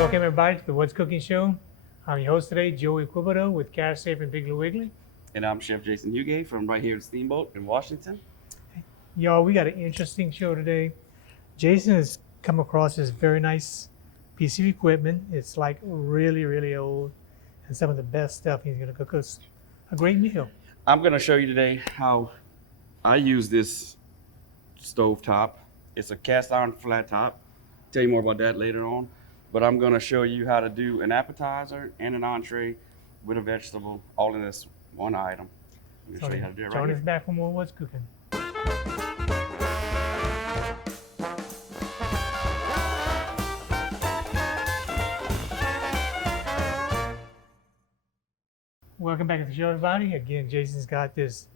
Welcome everybody to the What's Cooking Show. I'm your host today, Joey Quibido with Cash Safe and Piggly Wiggly. And I'm Chef Jason Huguet from right here at Steamboat in Washington. Y'all, we got an interesting show today. Jason has come across this very nice piece of equipment. It's like really, really old and some of the best stuff. He's gonna cook us a great meal. I'm going to show you today how I use this stove top. It's a cast iron flat top. Tell you more about that later on. But I'm going to show you how to do an appetizer and an entree with a vegetable all in this one item. I'm going to show you how to do it right Join here. us back for more What's Cooking. Welcome back to the show, everybody. Again, Jason's got this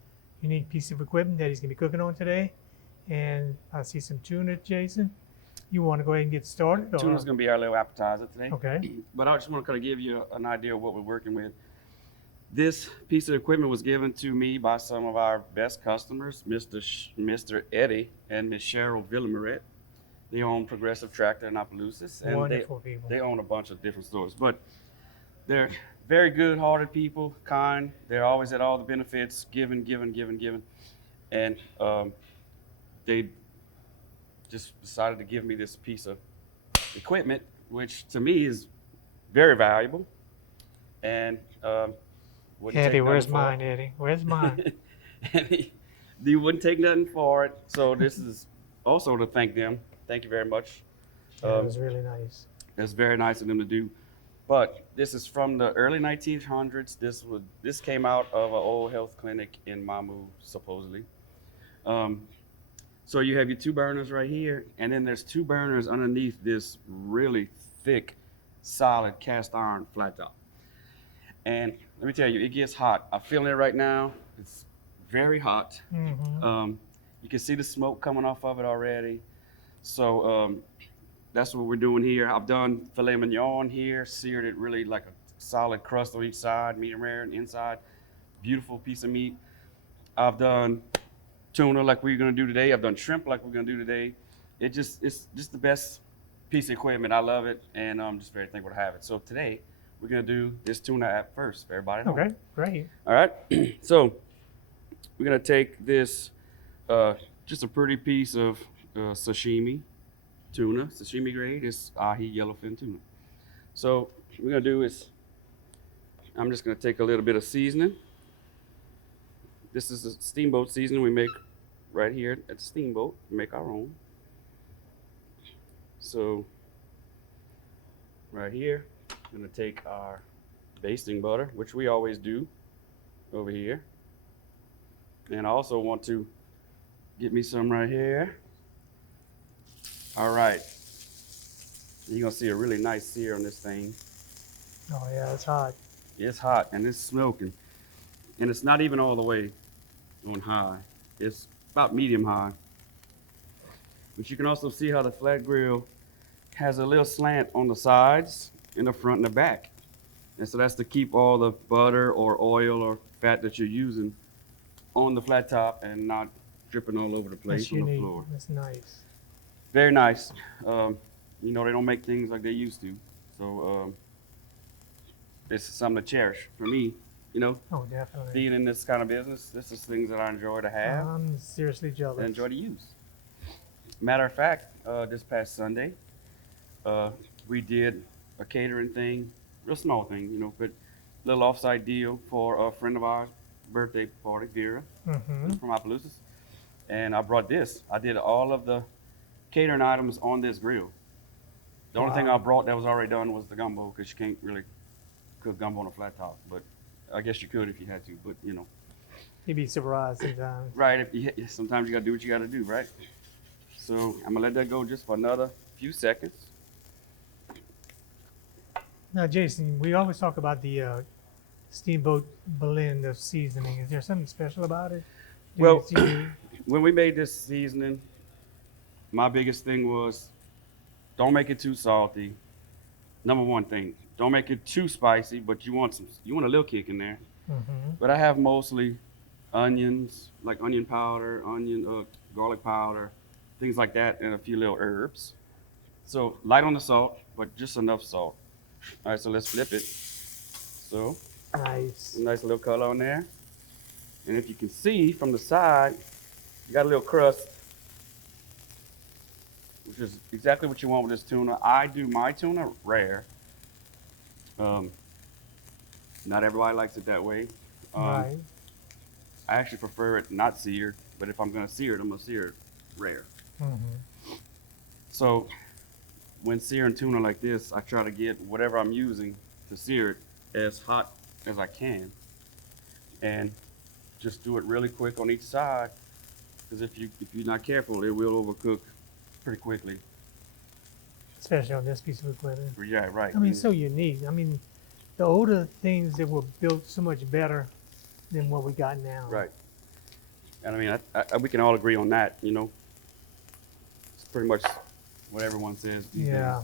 unique piece of equipment that he's going to be cooking on today. And I see some tuna, Jason. You want to go ahead and get started? Tuna's going to be our little appetizer today. Okay. But I just want to kind of give you an idea of what we're working with. This piece of equipment was given to me by some of our best customers, Mr. Eddie and Miss Cheryl Villamaret. They own Progressive Tractor in Opelousas, and Wonderful people. they own a bunch of different stores. But they're very good-hearted people, kind. They're always at all the benefits, giving. And they just decided to give me this piece of equipment, which to me is very valuable. And Eddie, where's mine, Eddie? Where's mine? You wouldn't take nothing for it. So this is also to thank them. Thank you very much. That was really nice. That's very nice of them to do. But this is from the early 1900s. This came out of an old health clinic in Mamou, supposedly. So you have your two burners right here, and then there's two burners underneath this really thick, solid cast iron flat top. And let me tell you, it gets hot. I'm feeling it right now. It's very hot. Mm-hmm. You can see the smoke coming off of it already. So that's what we're doing here. I've done filet mignon here, seared it really like a solid crust on each side, medium rare and inside. Beautiful piece of meat. I've done tuna like we're gonna do today. I've done shrimp like we're gonna do today. It's just the best piece of equipment. I love it, and I'm just very thankful to have it. So today, we're gonna do this tuna app first for everybody. Okay, great. All right, so we're gonna take this, just a pretty piece of sashimi tuna, sashimi grade. It's ahi yellowfin tuna. So what we're gonna do is, I'm just gonna take a little bit of seasoning. This is a Steamboat seasoning we make right here at the Steamboat. We make our own. So right here, I'm gonna take our basting butter, which we always do over here. And I also want to get me some right here. All right. You're gonna see a really nice sear on this thing. Oh yeah, it's hot. It's hot and it's smoking. And it's not even all the way on high. It's about medium high. But you can also see how the flat grill has a little slant on the sides, in the front and the back. And so that's to keep all the butter or oil or fat that you're using on the flat top and not dripping all over the place on the floor. That's nice. Very nice. You know, they don't make things like they used to. So this is something to cherish for me, you know. Oh, definitely. Being in this kind of business, this is things that I enjoy to have. I'm seriously jealous. And enjoy to use. Matter of fact, this past Sunday, we did a catering thing, real small thing, you know, but a little offsite deal for a friend of ours' birthday party, Vera, from Opelousas. And I brought this. I did all of the catering items on this grill. The only thing I brought that was already done was the gumbo, because you can't really cook gumbo on a flat top. But I guess you could if you had to, but you know. You'd be surprised sometimes. Right, sometimes you gotta do what you gotta do, right? So I'm gonna let that go just for another few seconds. Now, Jason, we always talk about the Steamboat blend of seasoning. Is there something special about it? Well, when we made this seasoning, my biggest thing was don't make it too salty. Number one thing, don't make it too spicy, but you want a little kick in there. But I have mostly onions, like onion powder, garlic powder, things like that, and a few little herbs. So light on the salt, but just enough salt. All right, so let's flip it. So Nice. nice little color on there. And if you can see from the side, you got a little crust, which is exactly what you want with this tuna. I do my tuna rare. Um, Not everybody likes it that way. Right. I actually prefer it not seared, but if I'm gonna sear it, I'm gonna sear it rare. Mm-hmm. So when searing tuna like this, I try to get whatever I'm using to sear it as hot as I can, and just do it really quick on each side. Because if you're not careful, it will overcook pretty quickly. Especially on this piece of equipment. Yeah, right. I mean, it's so unique. I mean, the older things that were built so much better than what we got now. Right. And I mean, we can all agree on that. You know, it's pretty much what everyone says these Yeah.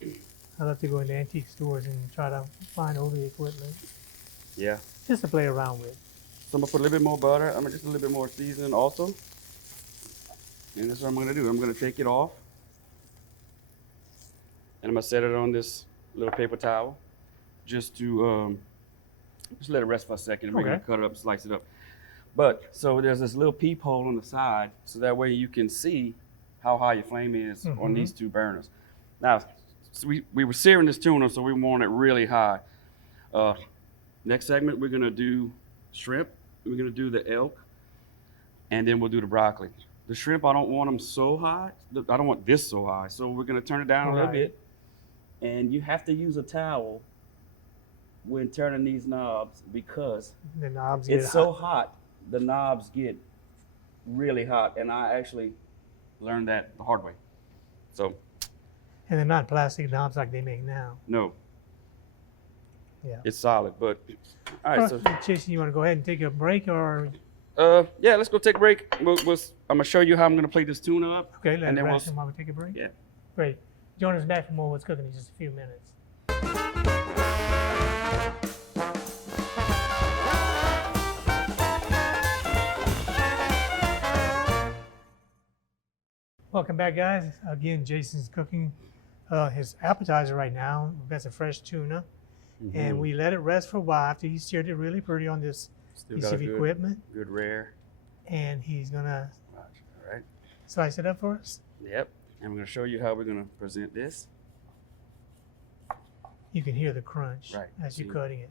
days. I love to go into antique stores and try to find older equipment Yeah. just to play around with. So I'm gonna put a little bit more butter. I'm gonna just a little bit more seasoning also. And that's what I'm gonna do. I'm gonna take it off. And I'm gonna set it on this little paper towel just to just let it rest for a second. And we're gonna Okay. cut it up, slice it up. But so there's this little peephole on the side, so that way you can see how high your flame is on Mhm. these two burners. Now, so we were searing this tuna, so we want it really high. Next segment, we're gonna do shrimp. We're gonna do the elk, and then we'll do the broccoli. The shrimp, I don't want them so high. I don't want this so high, so we're gonna turn it down a little Right. bit. And you have to use a towel when turning these knobs because The knobs get it's so hot, the knobs get really hot. And I actually learned that the hard way. So, and they're not plastic knobs like they make now. no, Yeah. it's solid. But, all right, so, Jason, you want to go ahead and take a break, or yeah, let's go take a break. I'm going to show you how I'm going to plate this tuna up. okay, let And it then rest while we take a break? Yeah. Great. Join us back for more What's Cooking in just a few minutes. Welcome back, guys. Again, Jason's cooking his appetizer right now. We've got some fresh tuna, and we let it rest for a while after he seared it really pretty on this Still piece got a of good, equipment. good rare. And he's gonna All right. slice it up for us. Yep. And we're going to show you how we're going to present this. You can hear the crunch Right. as you're See? cutting it.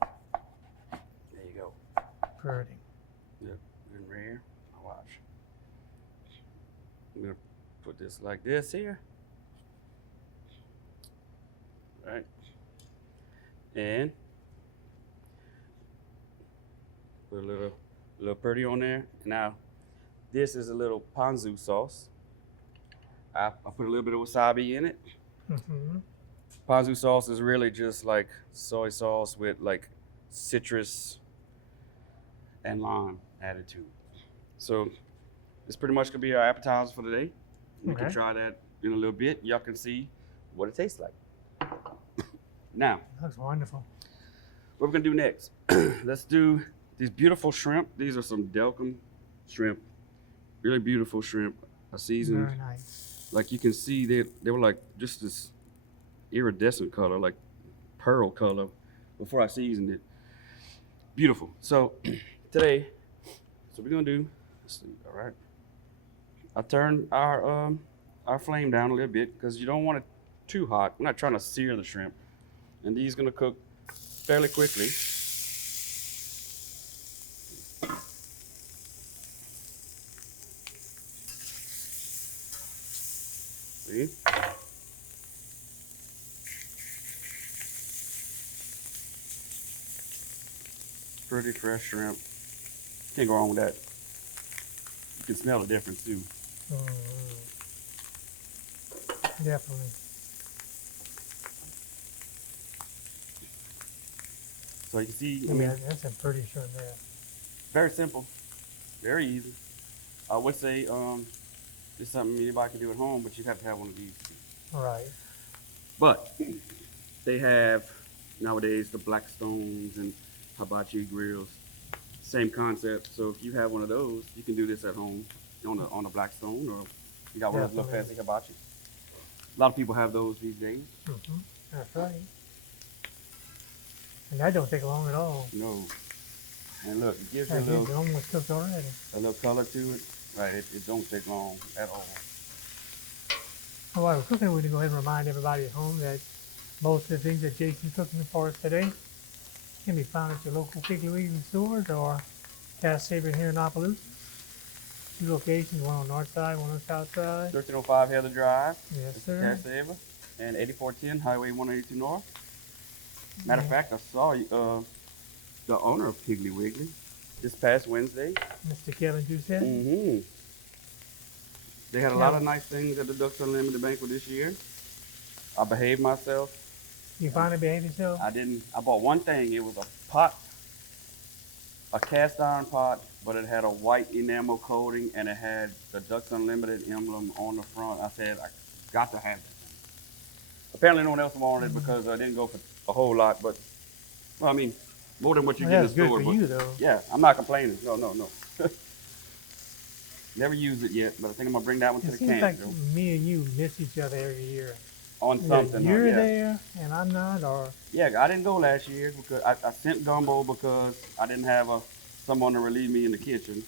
There you go. Pretty. Yep. Good and rare. Now watch. I'm going to put this like this here. Right. And put a little pretty on there. Now, this is a little ponzu sauce. I put a little bit of wasabi in it. Mm-hmm. Ponzu sauce is really just like soy sauce with like citrus and lime added to it. So it's pretty much gonna be our appetizer for today. We can Okay. try that in a little bit. Y'all can see what it tastes like. Now, Looks wonderful. what we're gonna do next? Let's do these beautiful shrimp. These are some Delcom shrimp, really beautiful shrimp. I seasoned. Very nice. Like you can see, they were like just this iridescent color, like pearl color, before I seasoned it. Beautiful. So today, so we're gonna do. Let's see. All right. I turned our flame down a little bit because you don't want it too hot. We're not trying to sear the shrimp, and these gonna cook fairly quickly. See? Pretty fresh shrimp. Can't go wrong with that. You can smell the difference too. Definitely. So you can see, I mean, that's a pretty shrimp there. very simple, very easy. I would say it's something anybody can do at home, but you have to have one of these. All right. But they have nowadays the Blackstones and hibachi grills. Same concept. So if you have one of those, you can do this at home. on the black stone, or you got one of those little fancy Definitely. hibachi. A lot of people have those these days. Hmm. That's right. And that don't take long at all. No, and look, it gives you Like it's almost cooked already. a little color to it. Right, it don't take long at all. Oh, while we're cooking, we're going to go ahead and remind everybody at home that most of the things that Jason's cooking for us today can be found at your local Piggly Wiggly stores or Cast Saver here in Opelousas. Two locations, one on the north side, one on the south side. 1305 Heather Drive. Yes, This is sir. Cash Saver, and 8410 Highway 182 North. Matter of fact, I saw the owner of Piggly Wiggly this past Wednesday. Mr. Kevin Doucette. Mm-hmm. They had a Yeah. lot of nice things at the Ducks Unlimited banquet this year. I behaved myself. You finally behaved yourself? I bought one thing. It was a pot, a cast iron pot, but it had a white enamel coating and it had the Ducks Unlimited emblem on the front. I said, I got to have this. Apparently no one else wanted it because I didn't go for a whole lot, but, well, I mean, more than what you Well, get in that's the good store. for But you, though. yeah, I'm not complaining. No. Never used it yet, but I think I'm gonna bring that one to It the seems camp, like Joe. me and you miss each other every year. On Either something. you're yeah. there and I'm not, or Yeah, I didn't go last year because I sent gumbo because I didn't have someone to relieve me in the kitchen.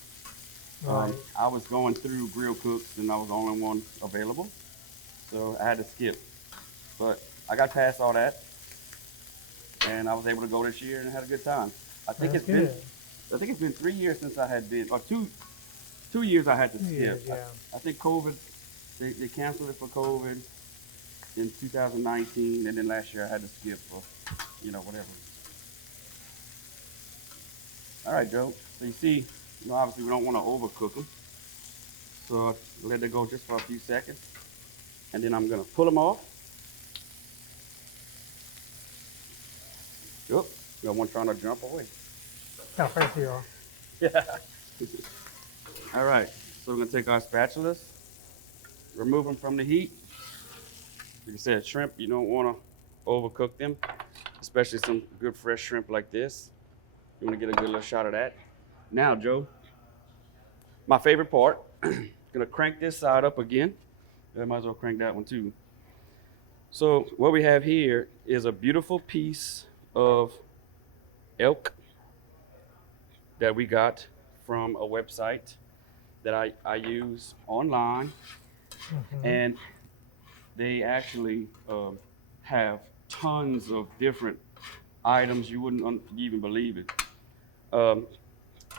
right. I was going through grill cooks and I was the only one available, so I had to skip. But I got past all that, and I was able to go this year and had a good time. I think That's it's been good. I think it's been 3 years since I had been, or 2 years I had to 2 skip. years, yeah. I think COVID, they canceled it for COVID in 2019, and then last year I had to skip for, whatever. All right, Joe. So you see, obviously we don't want to overcook them. So I let it go just for a few seconds, and then I'm gonna pull them off. Oop, got one trying to jump away. How fresh you are. Yeah. All right, so we're gonna take our spatulas, remove them from the heat. Like I said, shrimp, you don't wanna overcook them, especially some good fresh shrimp like this. You wanna get a good little shot of that. Now, Joe, my favorite part, gonna crank this side up again. I might as well crank that one too. So what we have here is a beautiful piece of elk that we got from a website that I use online, Mhm. and they actually have tons of different items. You wouldn't even believe it. Um,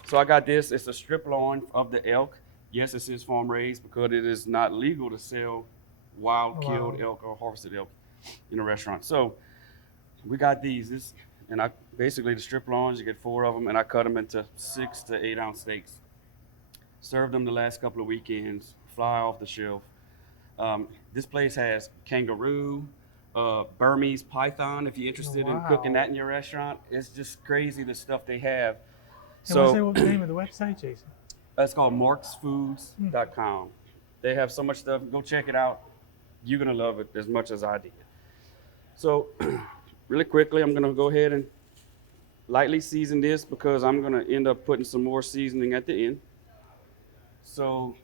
so I got this. It's a strip loin of the elk. Yes, this is farm raised because it is not legal to sell wild killed Wow. elk or harvested elk in a restaurant. So we got these. And I basically the strip loins. You get 4 of them, and I cut them into 6 to 8 ounce steaks. Served them the last couple of weekends. Fly off the shelf. This place has kangaroo, Burmese python. If you're interested in cooking Wow. that in your restaurant, it's just crazy the stuff they have. And what's So the name of the website, Jason? that's called marksfoods.com. They have so much stuff. Go check it out. You're gonna love it as much as I did. So, really quickly, I'm gonna go ahead and lightly season this because I'm gonna end up putting some more seasoning at the end. So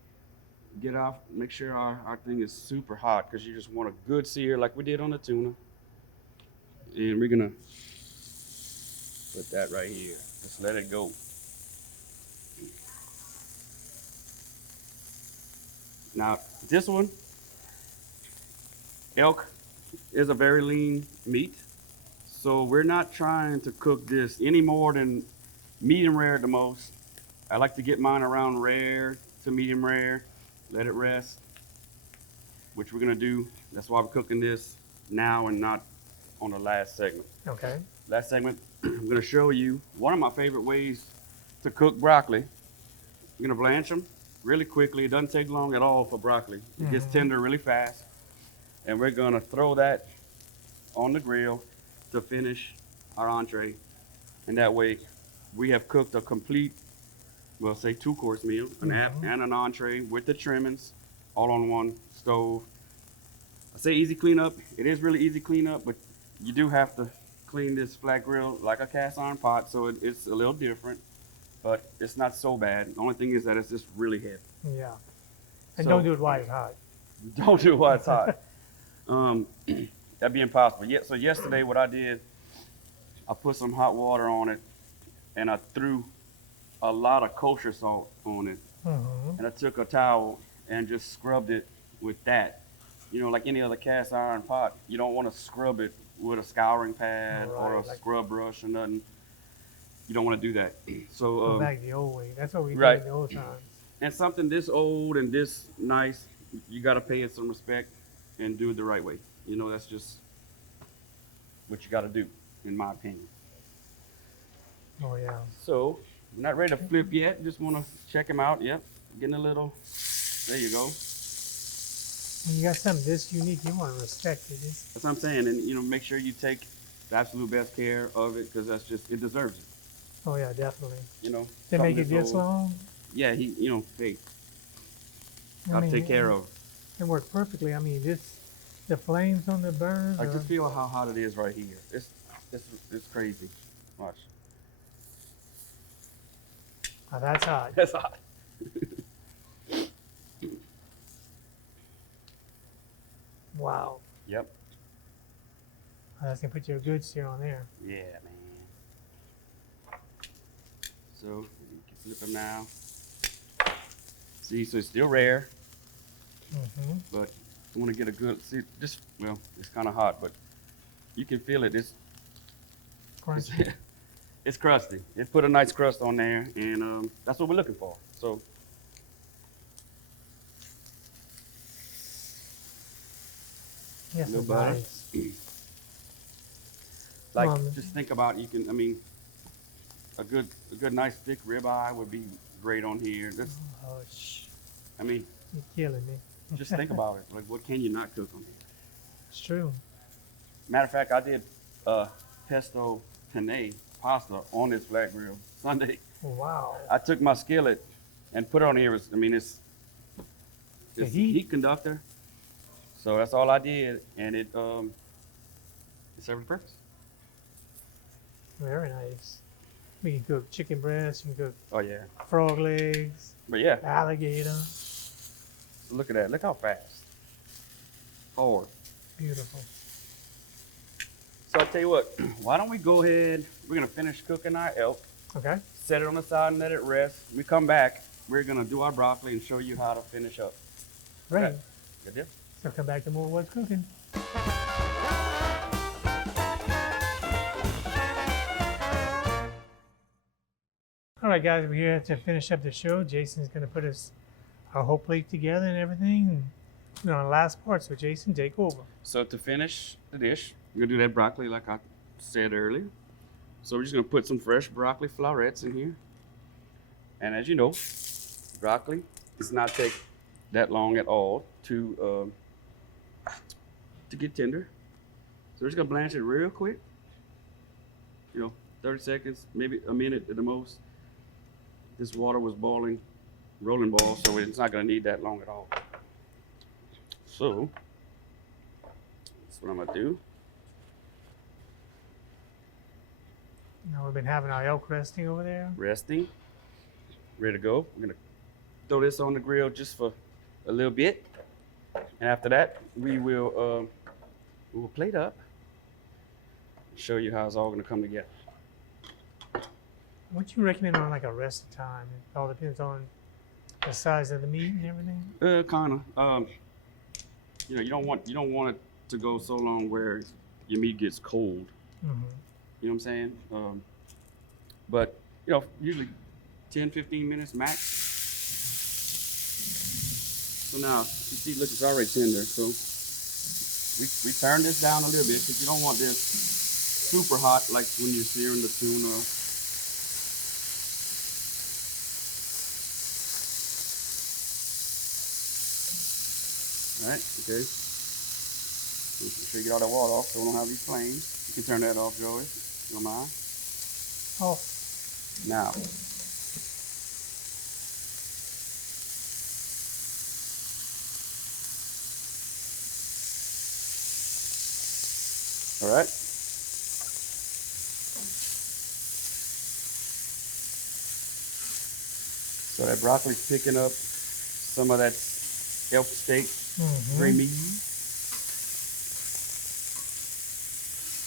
get off, make sure our thing is super hot because you just want a good sear like we did on the tuna. And we're gonna put that right here. Just let it go. Now, this one, elk, is a very lean meat. So we're not trying to cook this any more than medium rare at the most. I like to get mine around rare to medium rare, let it rest, which we're gonna do. That's why we're cooking this now and not on the last segment. Okay. Last segment, I'm gonna show you one of my favorite ways to cook broccoli. You're gonna blanch them really quickly. It doesn't take long at all for broccoli. It gets tender really fast. And we're gonna throw that on the grill to finish our entree. And that way we have cooked a complete, well, say 2-course meal, an app and an entree with the trimmings all on one stove. I say easy cleanup. It is really easy cleanup, but you do have to clean this flat grill like a cast iron pot, so it's a little different. but it's not so bad. The only thing is that it's just really heavy. Yeah. And So- don't do it while it's hot. Don't do it while it's hot. That'd be impossible. Yeah. So yesterday, what I did, I put some hot water on it, and I threw a lot of kosher salt on it, Mm-hmm. and I took a towel and just scrubbed it with that. You know, like any other cast iron pot, you don't want to scrub it with a scouring pad or a Right, like- scrub brush or nothing. You don't want to do that. Go So, back the old way. That's what we right. did in the old times. and something this old and this nice, you got to pay it some respect and do it the right way. You know, that's just what you got to do, in my opinion. Oh yeah. So, I'm not ready to flip yet. Just want to check him out. Yep, getting a little. There you go. When you got something this unique, you want to respect it. That's what I'm saying, and you know, make sure you take the absolute best care of it because that's just it deserves it. Oh yeah, definitely. You know, They something make it this this old. long. Yeah, hey, I gotta mean, take care of it. It worked perfectly. I mean, the flames on the burns. Like just feel how hot it is right here. It's crazy. Watch. Oh, that's hot. That's hot. Wow. Yep. Oh, that's gonna put your good sear on there. Yeah, man. So you can flip them now. See, so it's still rare, Mm-hmm. but I want to get a good. See, it's kind of hot, but you can feel it. It's Crunchy. it's crusty. It put a nice crust on there, and that's what we're looking for. So Yes, little it's butter. nice. like, Um, just think about you can. I mean, a good nice thick ribeye would be great on here. This, Oh, I mean, you're killing me. just think about it. Like, what can you not cook on here? It's true. Matter of fact, I did pesto penne pasta on this flat grill Sunday. Wow. I took my skillet and put it on here. It's The a heat. heat conductor. So that's all I did, and it served the purpose. Very nice. We can cook chicken breast. You can cook Oh yeah, frog legs, but yeah, alligator. look at that. Look how fast. Forward. Beautiful. So I tell you what, why don't we go ahead? We're gonna finish cooking our elk. Okay. Set it on the side and let it rest. When we come back, we're gonna do our broccoli and show you how to finish up. Great. Okay. Good deal. So come back to more What's Cooking. All right, guys, we're here to finish up the show. Jason's going to put our whole plate together and everything. And we're on the last part, so Jason, take over. So to finish the dish, we're gonna do that broccoli like I said earlier. So we're just gonna put some fresh broccoli florets in here. And as you know, broccoli does not take that long at all to get tender. So we're just gonna blanch it real quick. 30 seconds, maybe a minute at the most. This water was boiling, rolling ball, so it's not gonna need that long at all. So that's what I'm gonna do. Now we've been having our elk resting over there. Resting, ready to go. We're gonna throw this on the grill just for a little bit, and after that, we will plate up. Show you how it's all gonna come together. What do you recommend on like a rest time? It all depends on the size of the meat and everything. Kinda. You don't want it to go so long where your meat gets cold. Mm-hmm. You know what I'm saying? But usually 10, 15 minutes max. So now you see, look, it's already tender. So we turn this down a little bit because you don't want this super hot like when you're searing the tuna. All right, okay. Make sure you get all that water off so we don't have these flames. You can turn that off, Joey. You don't mind? Oh, Now. All right. So that broccoli's picking up some of that elk steak creamy.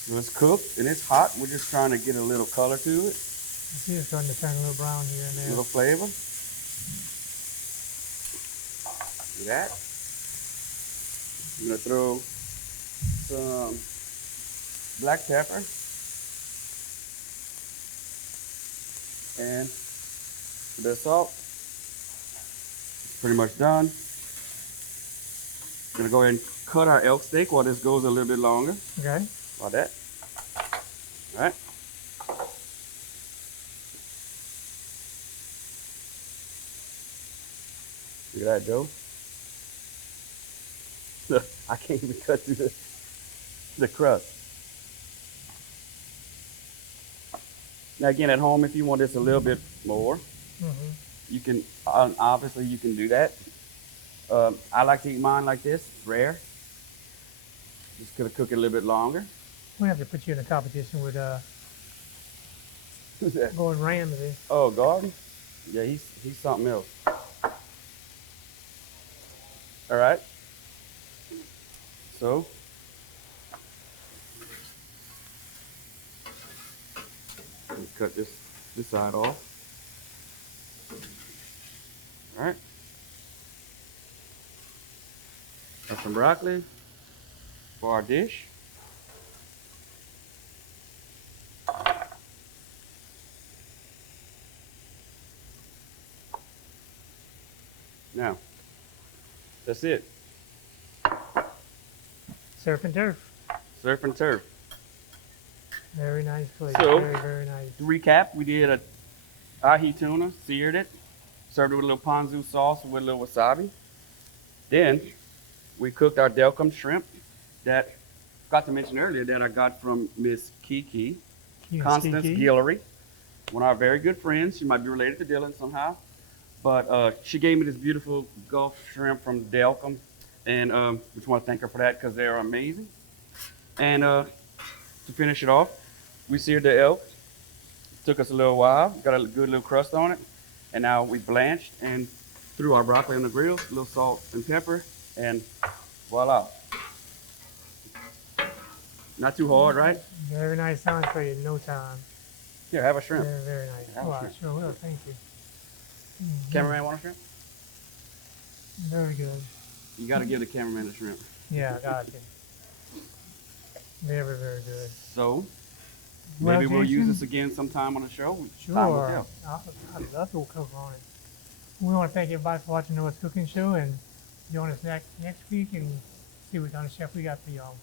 So it's cooked and it's hot. We're just trying to get a little color to it, See, it's starting to turn a little brown here and a there. little flavor. Do that. I'm gonna throw some black pepper and a bit of salt. It's pretty much done. Gonna go ahead and cut our elk steak while this goes a little bit longer. Okay. Like that. All right. Look at that, Joe. Look, I can't even cut through the crust. Now again, at home, if you want this a little bit more, you can, obviously you can do that. I like to eat mine like this, rare. Just gonna cook it a little bit longer. We have to put you in a competition with Who's that? Gordon Ramsay. Oh, Garden? Yeah, he's something else. All right. So, let's cut this side off. All right. Got some broccoli for our dish. Now, that's it. Surf and turf. Surf and turf. Very nice plate. So- Very, very nice. To recap, we did a ahi tuna, seared it, served it with a little ponzu sauce with a little wasabi. Then we cooked our Delcom shrimp that forgot to mention earlier that I got from Miss Kiki, Constance Kiki. Guillory, one of our very good friends. She might be related to Dylan somehow. But she gave me this beautiful Gulf shrimp from Delcom, and just want to thank her for that because they're amazing. And to finish it off, we seared the elk. Took us a little while, got a good little crust on it, and now we blanched and threw our broccoli on the grill, a little salt and pepper, and voila. Not too hard, right? Very nice entree in no time. Here, have a shrimp. Very, very nice. Have a Oh, I shrimp. sure will. Thank you. Cameraman want a shrimp? Very good. You got to give the cameraman a shrimp. Yeah, got you. Very, very good. So, Well, maybe we'll use Jason, this again sometime on the show. Time will Sure. tell. I'd love to cook on it. We want to thank everybody for watching the What's Cooking Show and join us next week and see what kind of chef we got for y'all.